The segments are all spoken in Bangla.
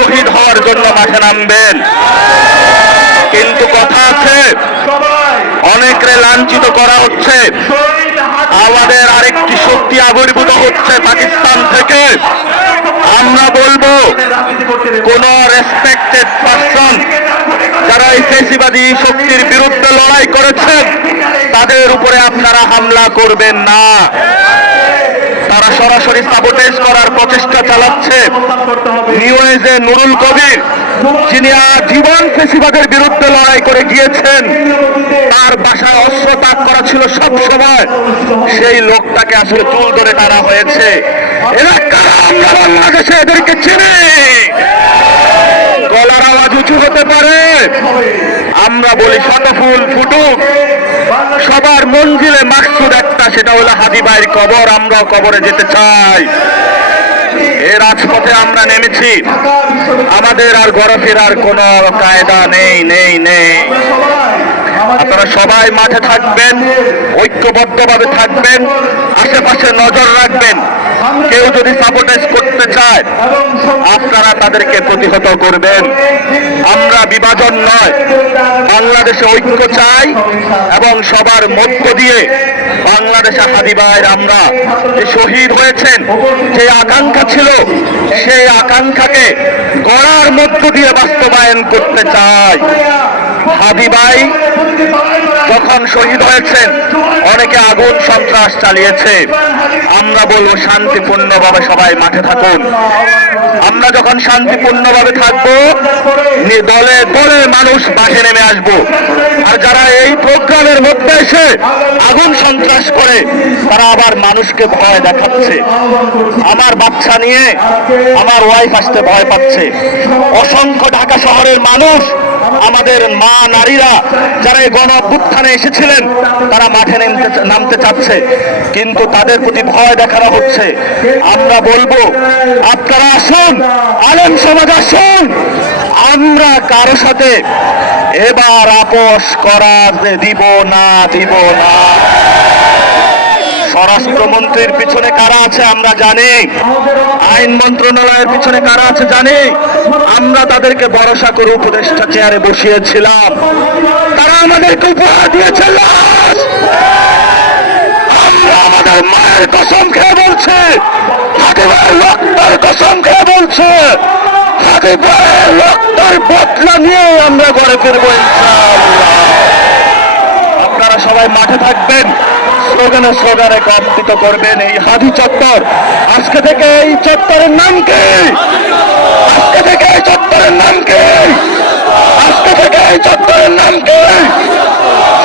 শহীদ হওয়ার জন্য মাঠে নামবেন। কিন্তু কথা আছে, অনেকরে লাঞ্ছিত করা হচ্ছে। আমাদের আরেকটি শক্তি আবির্ভূত হচ্ছে পাকিস্তান থেকে। আমরা বলবো, কোন রেসপেক্টেড পারসন যারা এই ফ্যাসিবাদী শক্তির বিরুদ্ধে লড়াই করেছেন তাদের উপরে আপনারা হামলা করবেন না। তারা সরাসরি সাবোটেজ করার প্রচেষ্টা চালাচ্ছে। নিউজে নুরুল কবির, যিনি জীবন ফ্যাসিবাদের বিরুদ্ধে লড়াই করে গিয়েছেন, তার বাসায় অস্ত্র তাক করা ছিল সব সময়, সেই লোকটাকে আসলে চুল ধরে টানা হয়েছে। এরা কারা? আমরা বাংলাদেশে এদেরকে চিনি। গলার আওয়াজ উঁচু হতে পারে। আমরা বলি শতফুল ফুটুক, সবার মঞ্জিলে মাকসুদ একটা, সেটা হলো হাদি ভাইয়ের কবর। আমরা কবরে যেতে চাই। এই রাজপথে আমরা নেমেছি, আমাদের আর ঘরে ফেরার কোনো কায়দা নেই নেই নেই। আপনারা সবাই মাঠে থাকবেন, ঐক্যবদ্ধভাবে থাকবেন, আশেপাশে নজর রাখবেন। কেউ যদি সাবোটেজ করতে চায় আপনারা তাদেরকে প্রতিহত করবেন। আমরা বিভাজন নয়, বাংলাদেশে ঐক্য চাই এবং সবার মধ্য দিয়ে বাংলাদেশে হাদি ভাইয়ের আমরা যে শহীদ হয়েছেন, যে আকাঙ্ক্ষা ছিল, সেই আকাঙ্ক্ষাকে গড়ার মধ্য দিয়ে বাস্তবায়ন করতে চাই। হাদি ভাই যখন শহীদ হয়েছেন অনেকে আগুন সন্ত্রাস চালিয়েছে। আমরা বলবো শান্তিপূর্ণভাবে সবাই মাঠে থাকুন। আমরা যখন শান্তিপূর্ণভাবে থাকবো, দলে দলে মানুষ মাঠে নেমে আসবো। আর যারা এই প্রোগ্রামের মধ্যে এসে আগুন সন্ত্রাস করে, তারা আবার মানুষকে ভয় দেখাচ্ছে। আমার বাচ্চা নিয়ে আমার ওয়াইফ আসতে ভয় পাচ্ছে। অসংখ্য ঢাকা শহরের মানুষ, আমাদের মা নারীরা যারা এই গণ অভ্যুত্থানে এসেছিলেন, তারা মাঠে নামতে চাচ্ছে, কিন্তু তাদের প্রতি ভয় দেখানো হচ্ছে। আমরা বলবো, আপনারা আসুন, আলেম সমাজ আসুন। আমরা কারো সাথে এবার আপোষ করার দিব না, দিব না। স্বরাষ্ট্রমন্ত্রীর পিছনে কারা আছে আমরা জানি, আইন মন্ত্রণালয়ের পিছনে কারা আছে জানি। আমরা তাদেরকে ভরসা করে উপদেষ্টা চেয়ারে বসিয়েছিলাম, তারা আমাদেরকে উপহার দিয়েছে লাশ। আমরা আমাদের মায়ের কসম খেয়ে বলছি, হাদি ভাইয়ের রক্তের কসম খেয়ে বলছি, হাদি ভাইয়ের রক্তের বদলা নিয়ে আমরা ঘরে ফিরবো ইনশাআল্লাহ। আপনারা সবাই মাঠে থাকবেন, স্লোগানে স্লোগানে কম্পিত করবেন। এই হাদি চত্বর, আজকে থেকে এই চত্বরের নাম কি? আজকে থেকে এই চত্বরের নাম কি? আজকে থেকে এই চত্বরের নাম কি?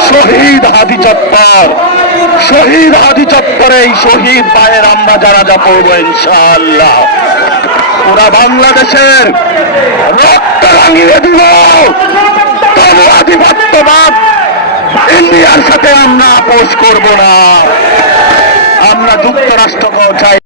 শহীদ হাদি চত্বর। শহীদ হাদি চত্বরে এই শহীদ ভাইয়ের আমরা জানাজা পড়বো ইনশাআল্লাহ। পুরা বাংলাদেশের রক্ত রাঙিয়ে দিব। তবু আধিপত্যবাদ ইন্ডিয়ার সাথে আমরা আপোষ করব না। আমরা যুক্তরাষ্ট্রকেও চাই।